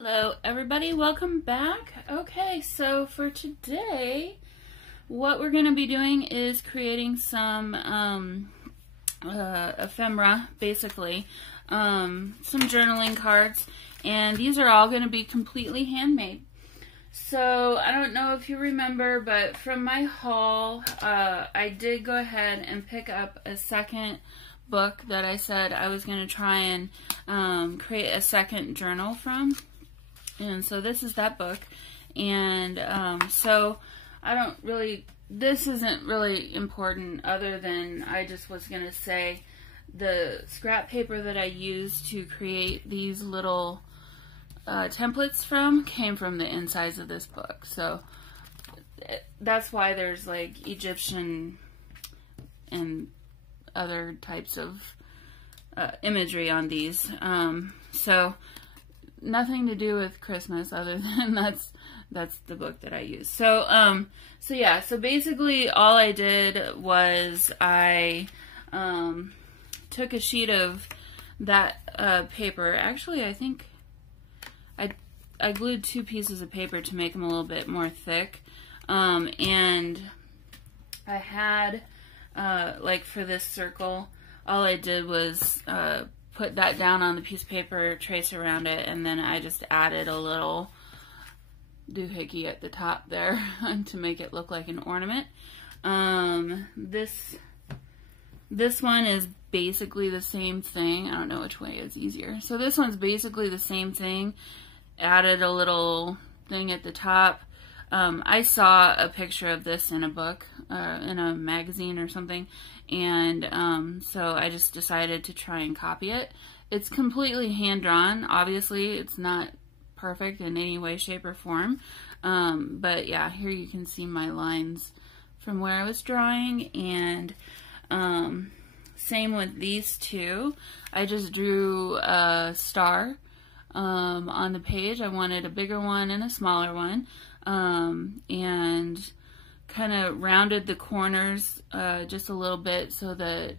Hello everybody, welcome back. Okay, so for today, what we're going to be doing is creating some ephemera, basically, some journaling cards, and these are all going to be completely handmade. So I don't know if you remember, but from my haul, I did go ahead and pick up a second book that I said I was going to try and create a second journal from. And so this is that book, and so I don't really, this isn't really important other than I just was going to say the scrap paper that I used to create these little templates from came from the insides of this book. So that's why there's like Egyptian and other types of imagery on these. So nothing to do with Christmas other than that's the book that I use. So yeah, so basically all I did was I took a sheet of that paper. Actually, I think I glued two pieces of paper to make them a little bit more thick. And I had like for this circle, all I did was put that down on the piece of paper, trace around it, and then I just added a little doohickey at the top there to make it look like an ornament. This one is basically the same thing. I don't know which way is easier. So this one's basically the same thing. Added a little thing at the top. I saw a picture of this in a book, in a magazine or something, and so I just decided to try and copy it. It's completely hand-drawn. Obviously, it's not perfect in any way, shape, or form, but yeah, here you can see my lines from where I was drawing, and same with these two. I just drew a star on the page. I wanted a bigger one and a smaller one. And kind of rounded the corners just a little bit so that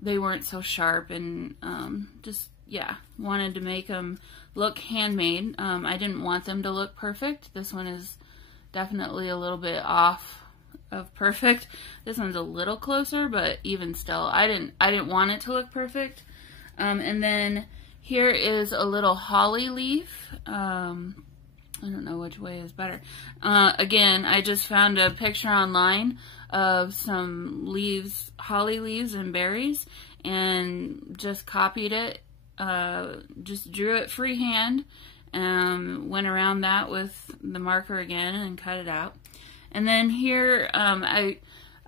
they weren't so sharp, and just, yeah, wanted to make them look handmade. I didn't want them to look perfect. This one is definitely a little bit off of perfect. This one's a little closer, but even still, I didn't want it to look perfect. And then here is a little holly leaf. I don't know which way is better. Again, I just found a picture online of some leaves, holly leaves and berries, and just copied it, just drew it freehand, went around that with the marker again and cut it out. And then here, I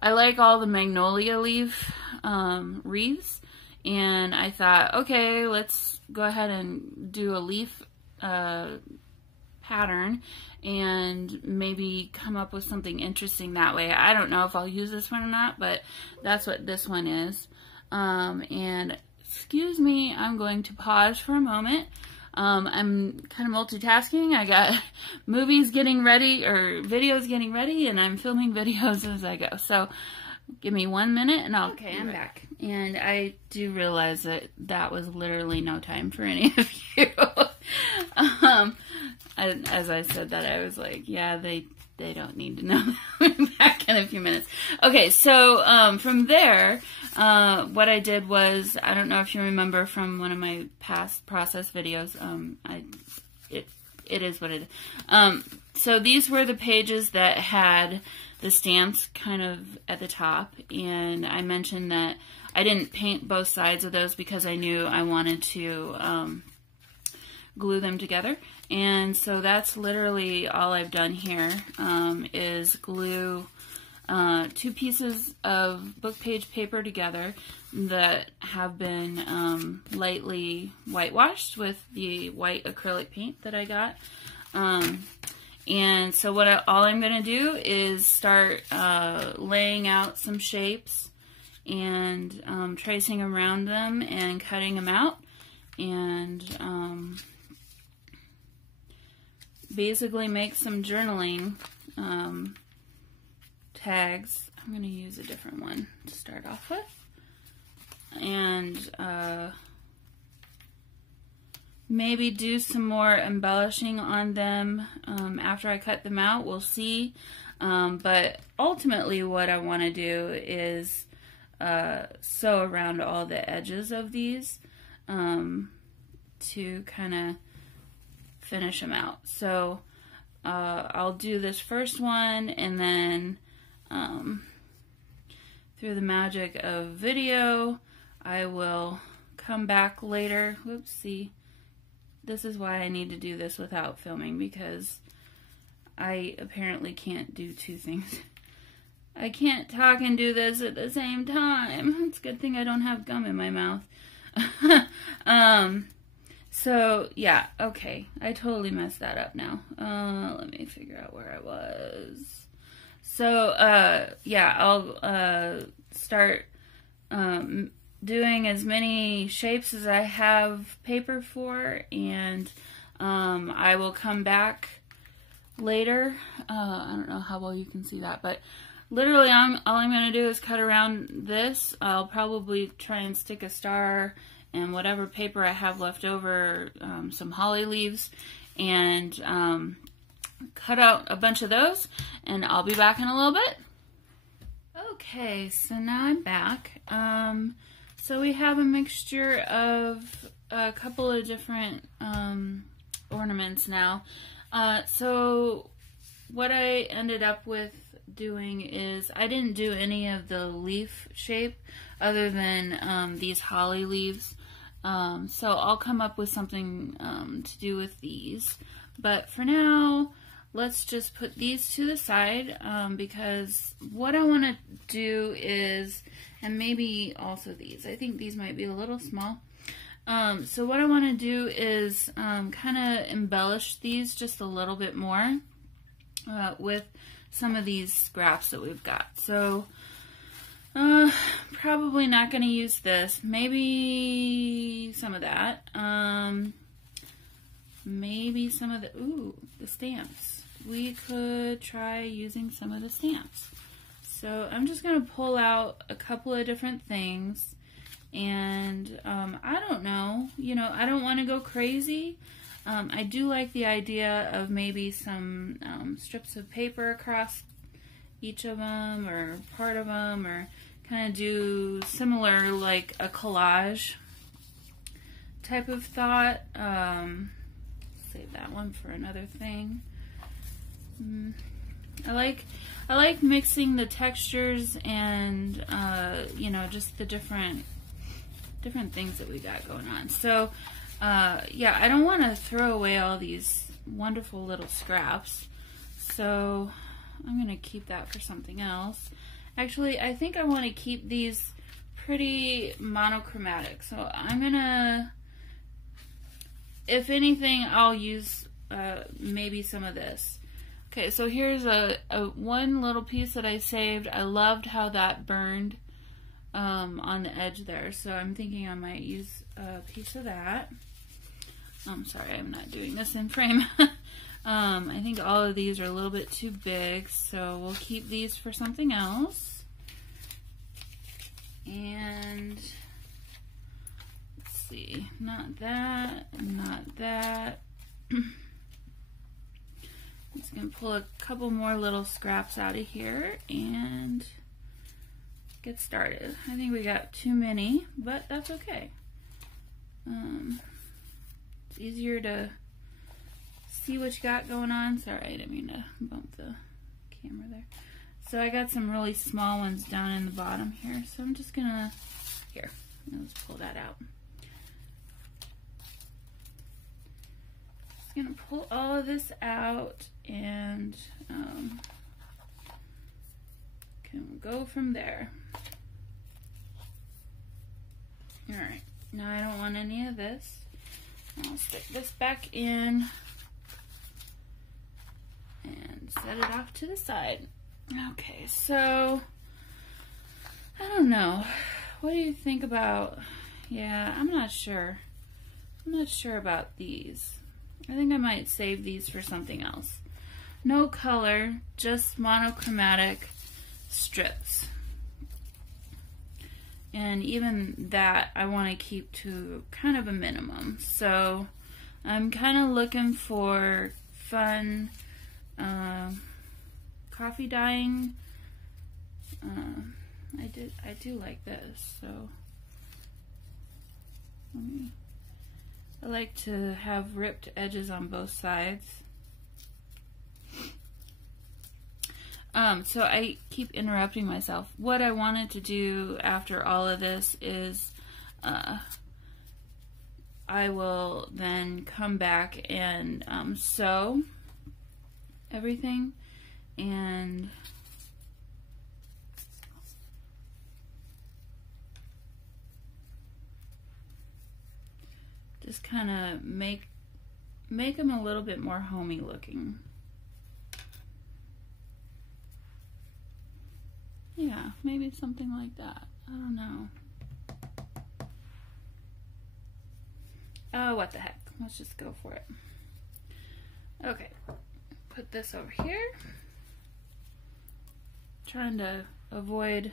like all the magnolia leaf wreaths, and I thought, okay, let's go ahead and do a leaf pattern and maybe come up with something interesting that way. I don't know if I'll use this one or not, but that's what this one is. And excuse me, I'm going to pause for a moment. I'm kind of multitasking. I got movies getting ready, or videos getting ready, and I'm filming videos as I go. So give me 1 minute and I'll... Okay, I'm back. And I do realize that that was literally no time for any of you. As I said that, I was like, yeah, they don't need to know. I'm back in a few minutes. Okay, so from there, what I did was, I don't know if you remember from one of my past process videos, it is what it is. So these were the pages that had the stamps kind of at the top, and I mentioned that I didn't paint both sides of those because I knew I wanted to glue them together. And so that's literally all I've done here, is glue two pieces of book page paper together that have been lightly whitewashed with the white acrylic paint that I got. And so all I'm going to do is start laying out some shapes and tracing around them and cutting them out, and basically make some journaling tags. I'm going to use a different one to start off with. And maybe do some more embellishing on them after I cut them out. We'll see. But ultimately what I want to do is sew around all the edges of these to kind of finish them out. So I'll do this first one, and then through the magic of video, I will come back later. Whoopsie. This is why I need to do this without filming, because I apparently can't do two things. I can't talk and do this at the same time. It's a good thing I don't have gum in my mouth. So, yeah, okay. I totally messed that up now. Let me figure out where I was. So, yeah, I'll start doing as many shapes as I have paper for, and I will come back later. I don't know how well you can see that, but literally all I'm going to do is cut around this. I'll probably try and stick a star and whatever paper I have left over, some holly leaves, and cut out a bunch of those, and I'll be back in a little bit. Okay, so now I'm back. So we have a mixture of a couple of different ornaments now. So what I ended up with doing is I didn't do any of the leaf shape other than these holly leaves. So I'll come up with something to do with these. But for now, let's just put these to the side because what I want to do is, and maybe also these, I think these might be a little small. So what I want to do is kind of embellish these just a little bit more with some of these scraps that we've got. So probably not going to use this. Maybe some of that. Maybe some of the stamps. We could try using some of the stamps. So I'm just going to pull out a couple of different things, and I don't know, I don't want to go crazy. I do like the idea of maybe some strips of paper across each of them or part of them, or kind of do similar like a collage type of thought. Save that one for another thing. I like mixing the textures and just the different things that we got going on. So yeah, I don't want to throw away all these wonderful little scraps, so I'm gonna keep that for something else. Actually, I think I want to keep these pretty monochromatic, so I'm gonna, if anything, I'll use maybe some of this. Okay, so here's a one little piece that I saved. I loved how that burned on the edge there, so I'm thinking I might use a piece of that. I'm sorry, I'm not doing this in frame. I think all of these are a little bit too big, so we'll keep these for something else. And let's see, not that, not that. Just gonna pull a couple more little scraps out of here and get started. I think we got too many, but that's okay. It's easier to see what you got going on. Sorry, I didn't mean to bump the camera there. So I got some really small ones down in the bottom here, so I'm just gonna, let's pull that out. Just gonna pull all of this out and can go from there. Alright, now I don't want any of this. I'll stick this back in and set it off to the side. Okay, so I don't know. What do you think about, I'm not sure. I'm not sure about these. I think I might save these for something else. No color, just monochromatic strips. And even that I want to keep to kind of a minimum. So I'm kind of looking for fun coffee dyeing. I do like this, so I like to have ripped edges on both sides. So I keep interrupting myself. What I wanted to do after all of this is I will then come back and sew everything and just kind of make them a little bit more homey looking. Yeah, maybe something like that. I don't know. Oh, what the heck. Let's just go for it. Okay, put this over here. Trying to avoid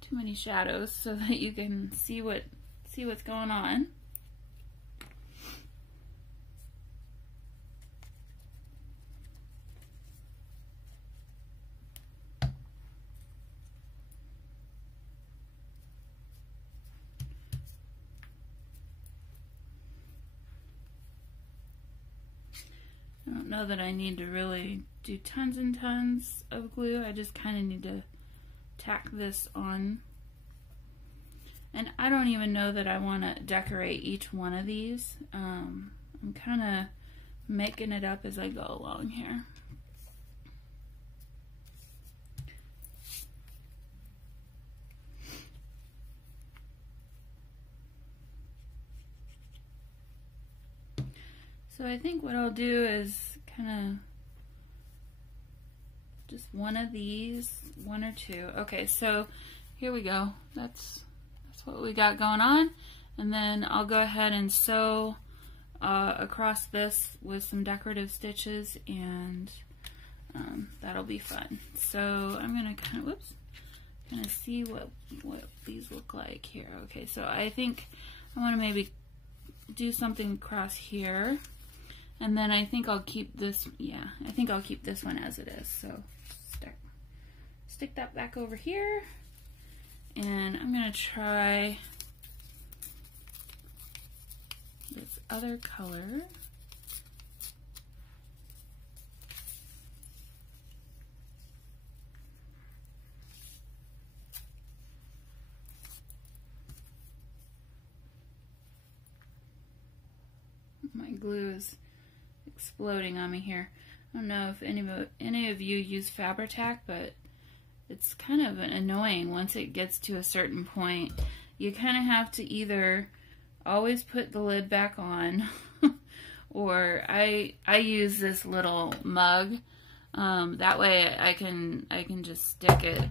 too many shadows so that you can see what's going on. I don't know that I need to really do tons and tons of glue. I just kind of need to tack this on. And I don't even know that I want to decorate each one of these. I'm kind of making it up as I go along here. So I think what I'll do is kind of just one of these, one or two. Okay, so here we go. That's what we got going on. And then I'll go ahead and sew across this with some decorative stitches, and that'll be fun. So I'm gonna kind of see what these look like here. Okay, so I think I want to maybe do something across here. And then I think I'll keep this, yeah, I think I'll keep this one as it is. So stick that back over here. And I'm gonna try this other color. My glue is exploding on me here. I don't know if any of you use Fabri-Tac, but it's kind of annoying once it gets to a certain point. You kind of have to either always put the lid back on or I use this little mug. That way I can just stick it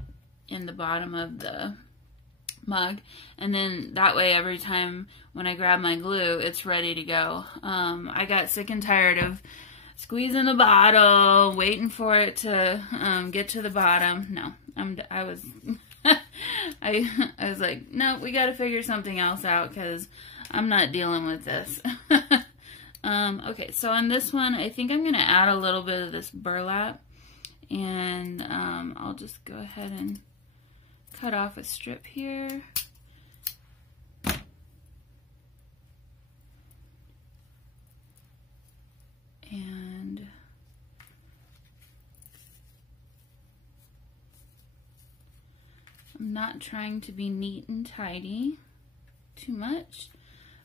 in the bottom of the mug, and then that way every time when I grab my glue, it's ready to go. I got sick and tired of squeezing the bottle, waiting for it to get to the bottom. No, I was like, no, we got to figure something else out because I'm not dealing with this. Okay, so on this one, I think I'm going to add a little bit of this burlap, and I'll just go ahead and cut off a strip here. And I'm not trying to be neat and tidy too much.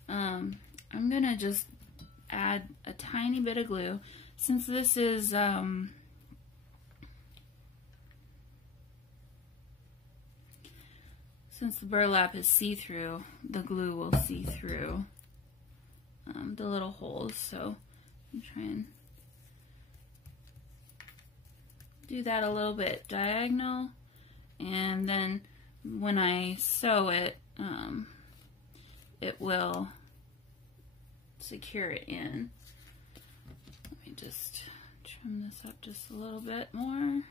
I'm gonna just add a tiny bit of glue. Since this is since the burlap is see-through, the glue will see through the little holes. So I'm trying to do that a little bit diagonal, and then when I sew it, it will secure it in. Let me just trim this up just a little bit more.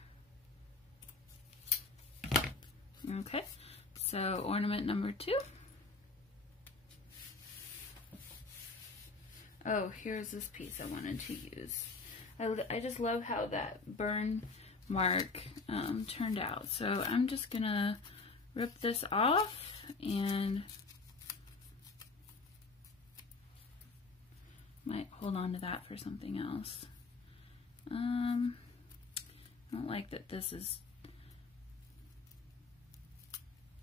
Okay, so ornament number 2. Oh, here's this piece I wanted to use. I just love how that burn mark turned out. So I'm just gonna rip this off and might hold on to that for something else. I don't like that this is,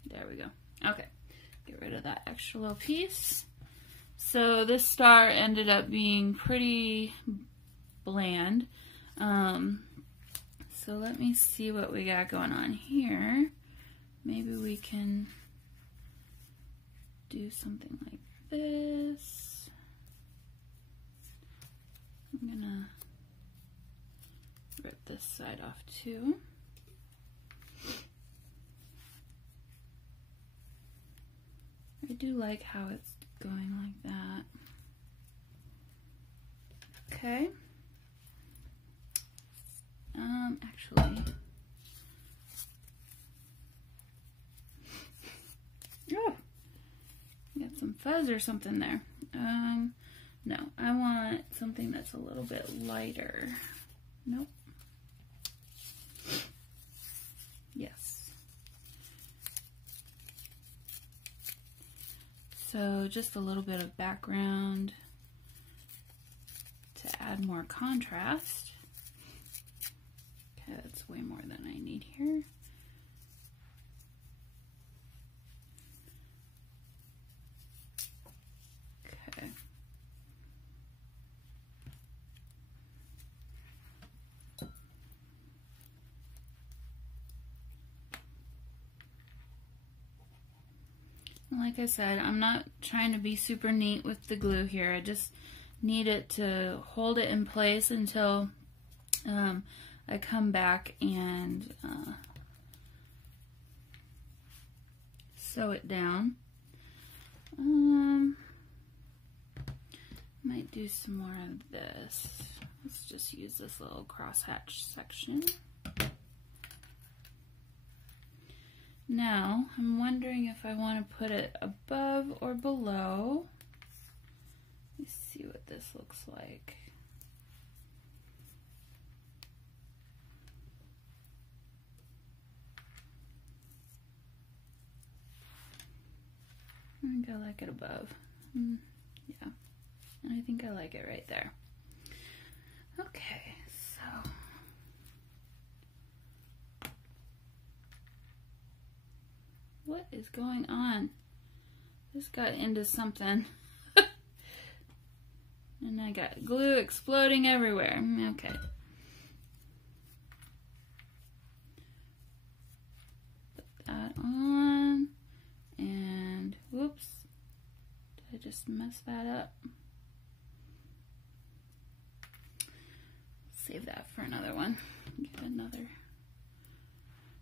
there we go. Okay, get rid of that extra little piece. So this star ended up being pretty bland. So let me see what we got going on here. Maybe we can do something like this. I'm gonna rip this side off too. I do like how it's going like that. Okay. Actually, oh, got some fuzz or something there. No, I want something that's a little bit lighter. Nope. Yes. So just a little bit of background to add more contrast. Okay, that's way more than I need here. Okay. Like I said, I'm not trying to be super neat with the glue here. I just need it to hold it in place until I come back and sew it down. Might do some more of this. Let's just use this little crosshatch section. Now, I'm wondering if I want to put it above or below. Let's see what this looks like. I think I like it above. Yeah, and I think I like it right there. Okay, so what is going on? This got into something. And I got glue exploding everywhere. Okay. Put that on. And whoops. Did I just mess that up? Save that for another one. Get another.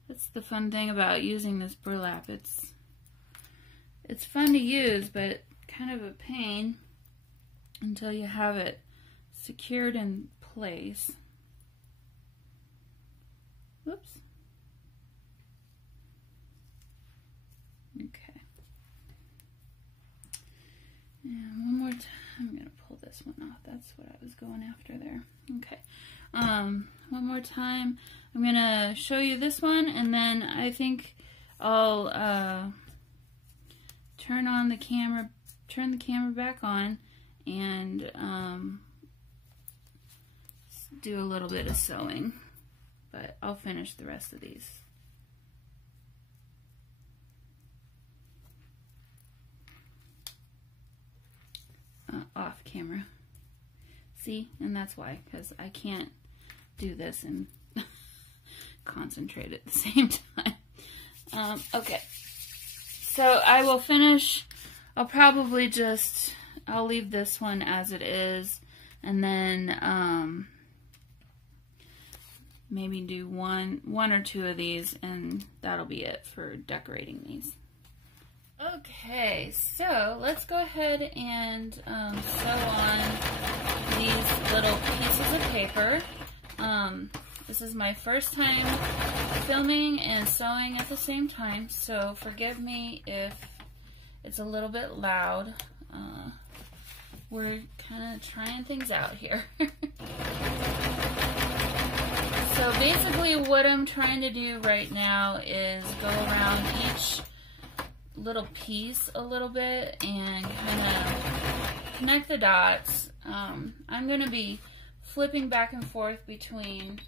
That's the fun thing about using this burlap. It's fun to use, but kind of a pain until you have it secured in place. Whoops. Okay. And one more time. I'm going to pull this one off. That's what I was going after there. Okay. One more time. I'm going to show you this one, and then I think I'll turn the camera back on and do a little bit of sewing, but I'll finish the rest of these. Off camera. See? And that's why, because I can't do this and concentrate at the same time. Okay. So I will finish. I'll leave this one as it is, and then maybe do one or two of these, and that'll be it for decorating these. Okay, so let's go ahead and sew on these little pieces of paper. This is my first time filming and sewing at the same time, so forgive me if it's a little bit loud. we're kind of trying things out here. So basically what I'm trying to do right now is go around each little piece a little bit and kind of connect the dots. I'm going to be flipping back and forth between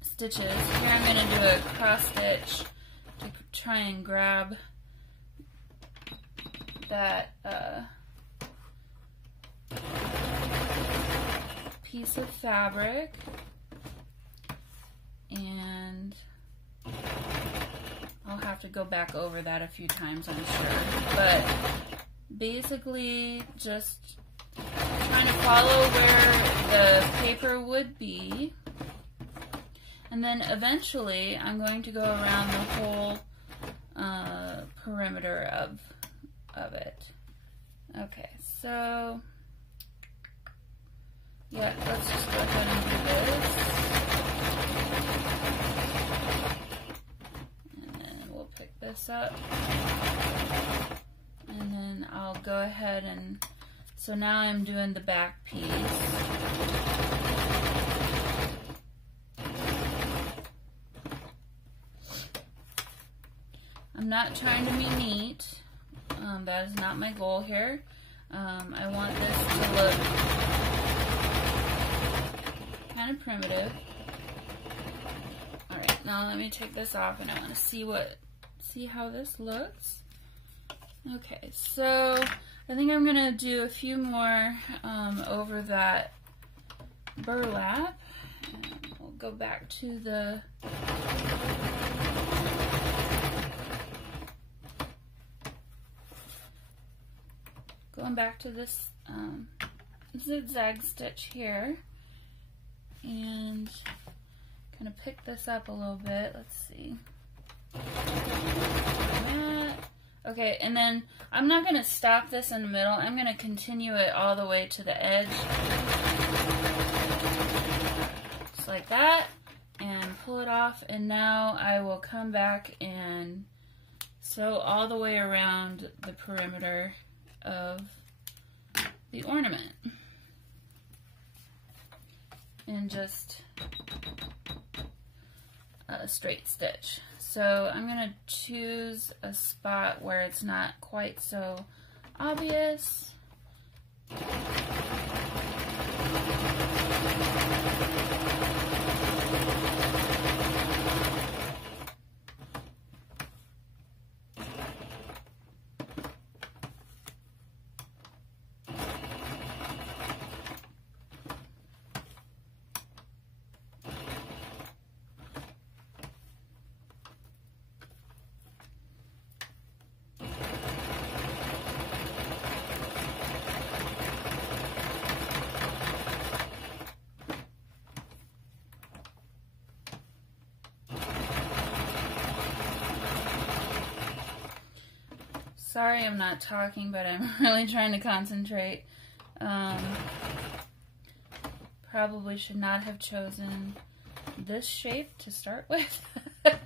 stitches. Here I'm going to do a cross stitch to try and grab that piece of fabric, and I'll have to go back over that a few times, I'm sure, but basically just trying to follow where the paper would be, and then eventually I'm going to go around the whole perimeter of it. Okay, so yeah, let's just go ahead and do this. And then we'll pick this up. And then I'll go ahead and, so now I'm doing the back piece. I'm not trying to be neat. That is not my goal here. I want this to look kind of primitive. Alright, now let me take this off and I want to see how this looks. Okay, so I think I'm gonna do a few more over that burlap. And we'll go back to the this zigzag stitch here, and kind of pick this up a little bit. Let's see. Okay, and then I'm not going to stop this in the middle. I'm going to continue it all the way to the edge. Just like that, and pull it off, and now I will come back and sew all the way around the perimeter of the ornament. And just a straight stitch. So I'm going to choose a spot where it's not quite so obvious. Sorry I'm not talking, but I'm really trying to concentrate. Probably should not have chosen this shape to start with. But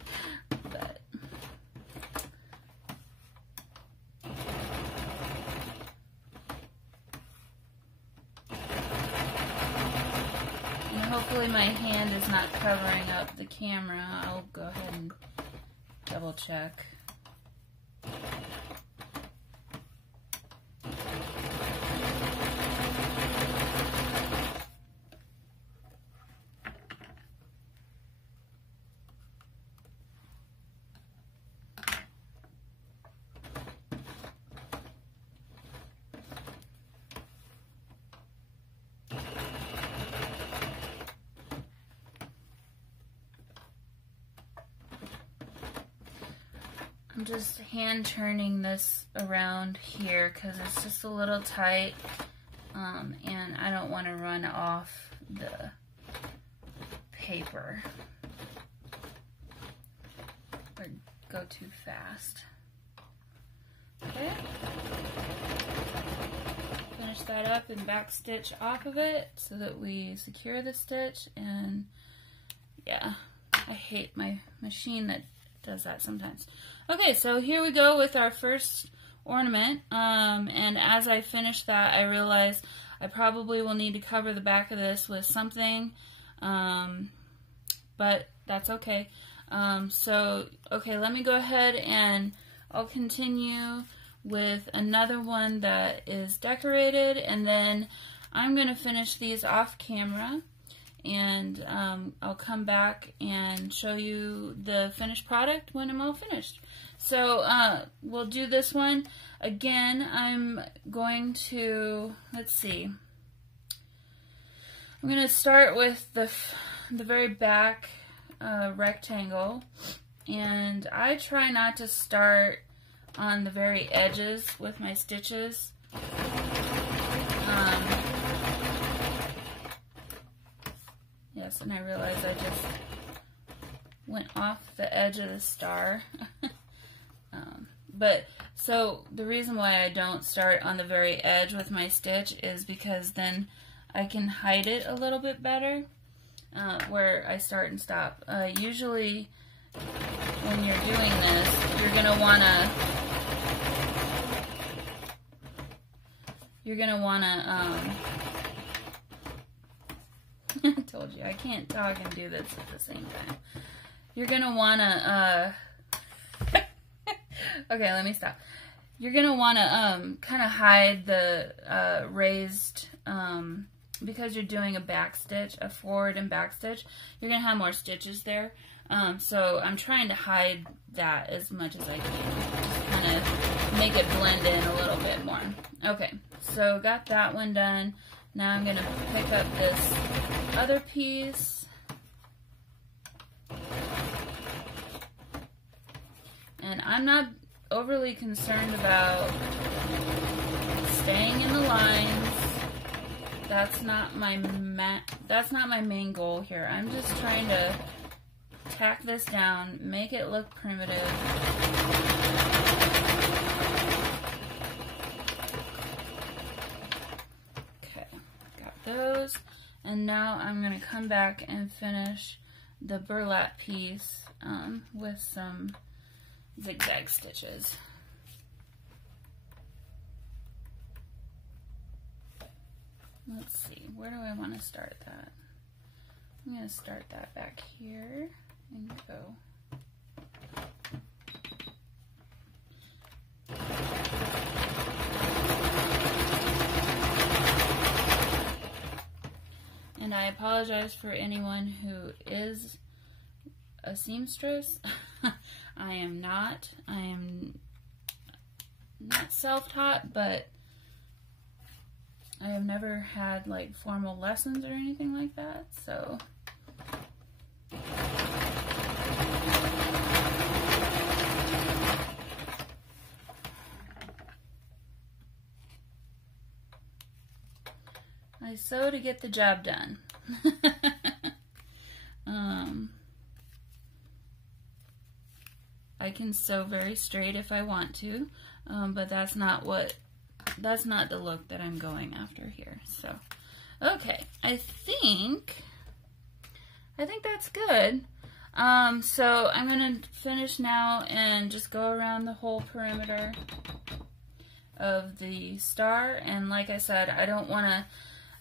and hopefully my hand is not covering up the camera. I'll go ahead and double check. I'm just hand turning this around here because it's just a little tight, and I don't want to run off the paper or go too fast. Okay, finish that up and back stitch off of it so that we secure the stitch. And yeah, I hate my machine that does that sometimes. Okay, so here we go with our first ornament, and as I finish that, I realized I probably will need to cover the back of this with something, but that's okay. Okay, let me go ahead and I'll continue with another one that is decorated, and then I'm going to finish these off camera, and I'll come back and show you the finished product when I'm all finished. So we'll do this one. Again, I'm going to, let's see, I'm going to start with the very back rectangle, and I try not to start on the very edges with my stitches. Yes, and I realized I just went off the edge of the star. So the reason why I don't start on the very edge with my stitch is because then I can hide it a little bit better where I start and stop. Usually when you're doing this, you're gonna wanna I told you, I can't talk and do this at the same time. You're gonna wanna okay, let me stop. You're gonna wanna kind of hide the raised because you're doing a back stitch, a forward and back stitch. You're gonna have more stitches there. So I'm trying to hide that as much as I can. Just kind of make it blend in a little bit more. Okay, so got that one done. Now I'm going to pick up this other piece. And I'm not overly concerned about staying in the lines. That's not my main goal here. I'm just trying to tack this down, make it look primitive. Okay, got those. And now I'm going to come back and finish the burlap piece with some zigzag stitches. Let's see, where do I want to start that? I'm going to start that back here and go. And I apologize for anyone who is a seamstress. I am not. I am not self-taught, but I have never had like formal lessons or anything like that, so I sew to get the job done. I can sew very straight if I want to, but that's not the look that I'm going after here. So, okay, I think that's good. So I'm gonna finish now and just go around the whole perimeter of the star. And like I said, I don't want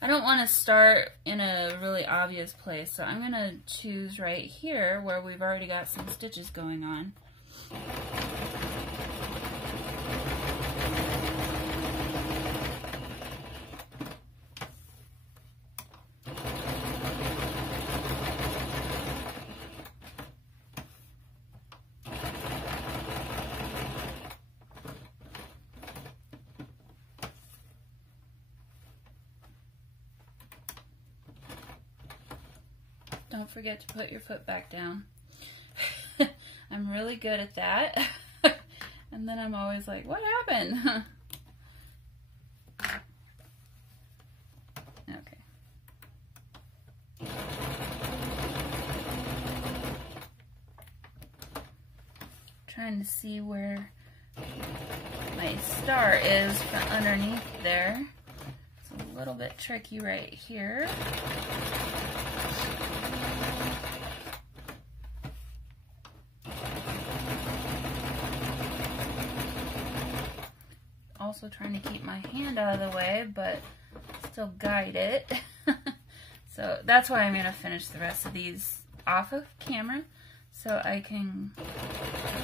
to start in a really obvious place. So I'm gonna choose right here where we've already got some stitches going on. Don't forget to put your foot back down. I'm really good at that. And then I'm always like, what happened? Okay. Trying to see where my star is from underneath there. It's a little bit tricky right here. also trying to keep my hand out of the way, but still guide it. So that's why I'm going to finish the rest of these off of camera, so I can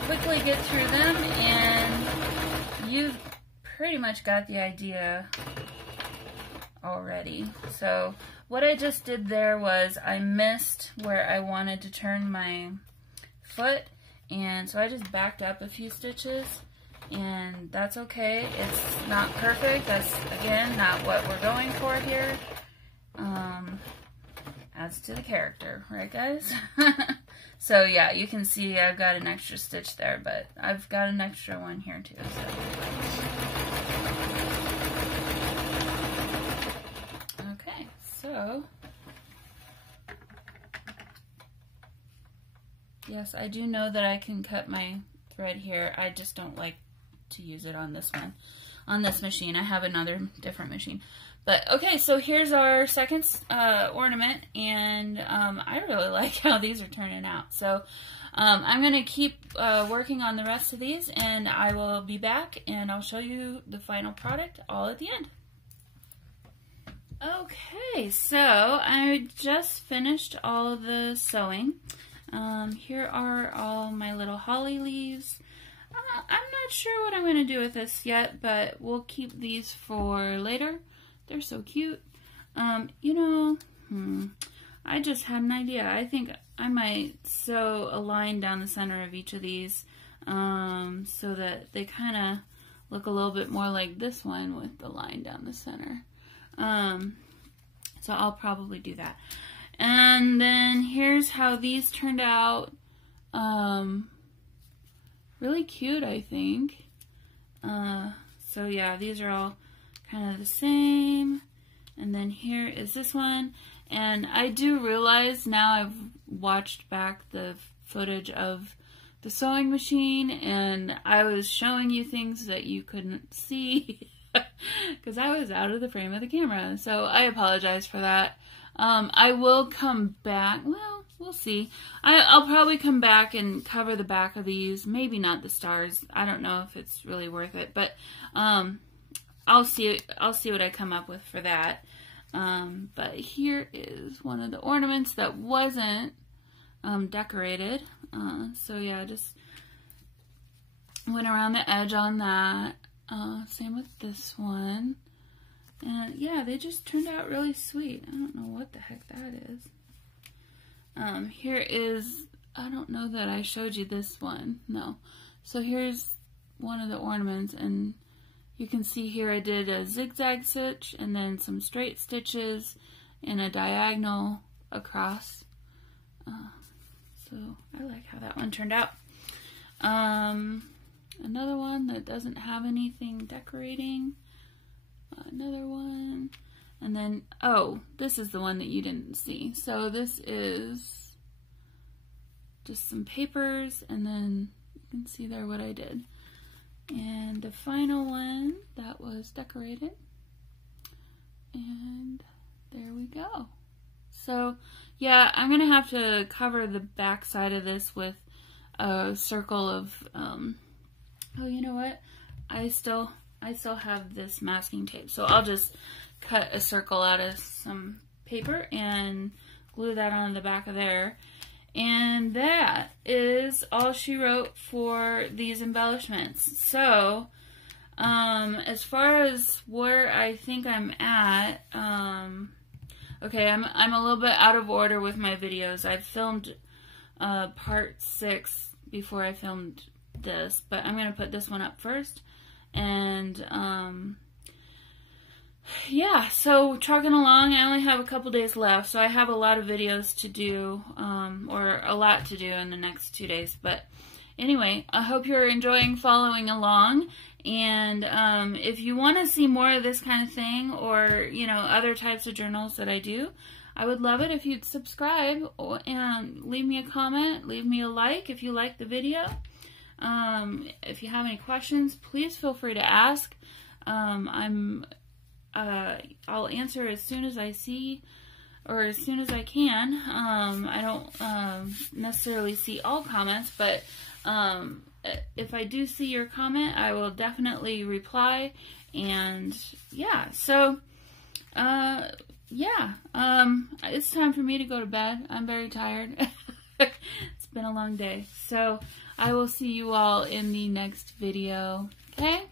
quickly get through them, and you've pretty much got the idea already. So what I just did there was I missed where I wanted to turn my foot, and so I just backed up a few stitches, and that's okay. It's not perfect. That's, again, not what we're going for here. Adds to the character, right guys? So yeah, you can see I've got an extra stitch there, but I've got an extra one here too. So. Okay, so yes, I do know that I can cut my thread here. I just don't like to use it on this one, on this machine. I have another different machine. But okay, so here's our second ornament, and I really like how these are turning out. So I'm going to keep working on the rest of these, and I will be back and I'll show you the final product all at the end. Okay, so I just finished all of the sewing. Here are all my little holly leaves. I'm not sure what I'm going to do with this yet, but we'll keep these for later. They're so cute. You know, I just had an idea. I think I might sew a line down the center of each of these so that they kind of look a little bit more like this one with the line down the center. So I'll probably do that. And then here's how these turned out. Really cute, I think. So yeah, these are all kind of the same. And then here is this one. And I do realize now I've watched back the footage of the sewing machine, and I was showing you things that you couldn't see because I was out of the frame of the camera. So I apologize for that. I will come back. Well, we'll see. I'll probably come back and cover the back of these. Maybe not the stars. I don't know if it's really worth it, but I'll see what I come up with for that. But here is one of the ornaments that wasn't decorated. So yeah, just went around the edge on that. Same with this one. And yeah, they just turned out really sweet. I don't know what the heck that is. Here is, I don't know that I showed you this one. No. So here's one of the ornaments, and you can see here I did a zigzag stitch and then some straight stitches and a diagonal across. So I like how that one turned out. Another one that doesn't have anything decorating. Another one. And then, oh, this is the one that you didn't see. So this is just some papers, and then you can see there what I did. And the final one that was decorated. And there we go. So yeah, I'm gonna have to cover the back side of this with a circle of oh, you know what? I still have this masking tape, so I'll just cut a circle out of some paper and glue that on the back of there. And that is all she wrote for these embellishments. So, as far as where I think I'm at, okay, I'm a little bit out of order with my videos. I filmed part 6 before I filmed this, but I'm gonna put this one up first. And yeah, so trucking along. I only have a couple days left, so I have a lot of videos to do, or a lot to do in the next 2 days. But anyway, I hope you're enjoying following along. And if you want to see more of this kind of thing, or you know, other types of journals that I do, I would love it if you'd subscribe and leave me a comment, leave me a like if you like the video. If you have any questions, please feel free to ask. I'll answer as soon as I see, or as soon as I can. I don't necessarily see all comments, but if I do see your comment, I will definitely reply And yeah, so yeah, it's time for me to go to bed. I'm very tired. It's been a long day. So I will see you all in the next video. Okay?